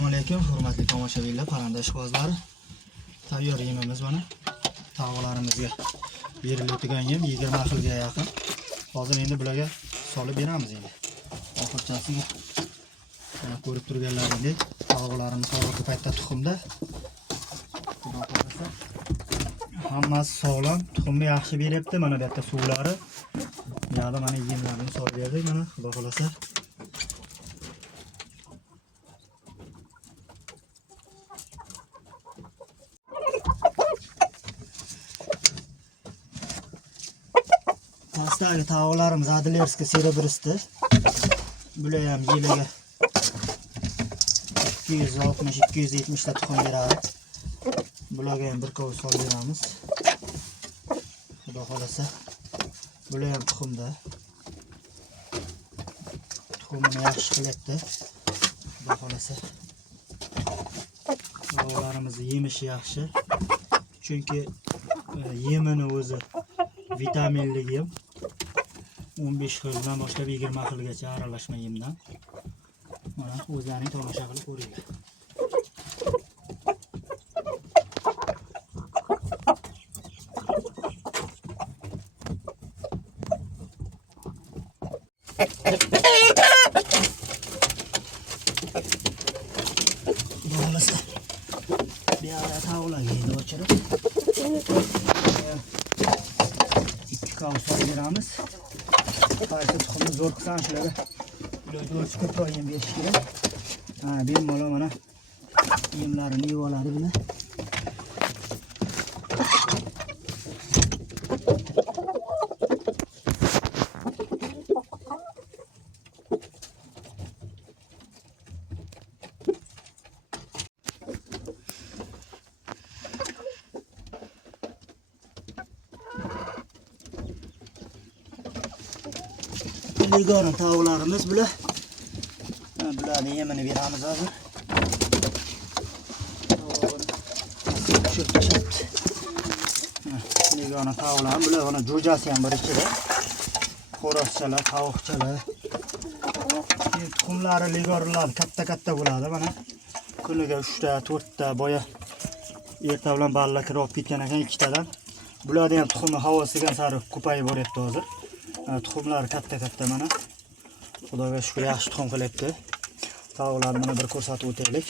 Assalomu alaykum, hurmatli tomoshabinlar, parrandaishbozlar. Tayyor yemimiz mana. Tavoqlarimizga beriladigan yem 20 xilga yaqin. Hozir endi bularga solib beramiz endi. Oxirchasiga mana ko'rib turganlaringdek, tavoqlarimiz hozirgi paytda tuxumda. Hammasi sog'lom, tuxumni yaxshi beryapti. Mana bu yerda suvlari. Yana mana yemlarni solib berdik mana, xudo xolasa. Pastdagi tavoqlarimiz Adlerskiy Serebris'ti. Bular ham yiliga 260-270 ta tuxum beradi. Bularga ham bir kov solib beramiz. Xudo xolasa. Bular ham tuxumda. Tuxumini yaxshi qilyapti. Xudo xolasa. Tavoqlarimizni yemishi yaxshi. Chunki yemini o'zi vitaminli yem. 15 xildan boshlab 20 xilgacha aralashma yemdan. Mana o'zlaring tomosha qilib ko'ringlar. Bo'lmasa bir ara tavoqlarga endi o'chirib 2 kov solib beramiz. Qaysi tuxumni zo'r qilsan shularga iloji bo'lsa ko'proq yem berish kerak. Bemalol mana yemlarini yeb oladi bular. Legorning tavoqlarimiz bular. Bularning yemini beramiz hozir. Legorning tavoqlari bular mana jo'jasi ham bor ichida. Xo'rozchalar, tovuqchalar. Tuxumlari legorlar katta-katta bo'ladi mana. Kuniga 3 ta, 4 ta boya erta bilan balla kirib ketgan ekan 2 tadan. Bularning ham tuxumi havosiga sari ko'payib boryapti hozir. Tuxumlar katta-katta mana. Xudoga shukr, yaxshi tuxum qilyapti. Tavoqlarni mana bir ko'rsatib o'taylik.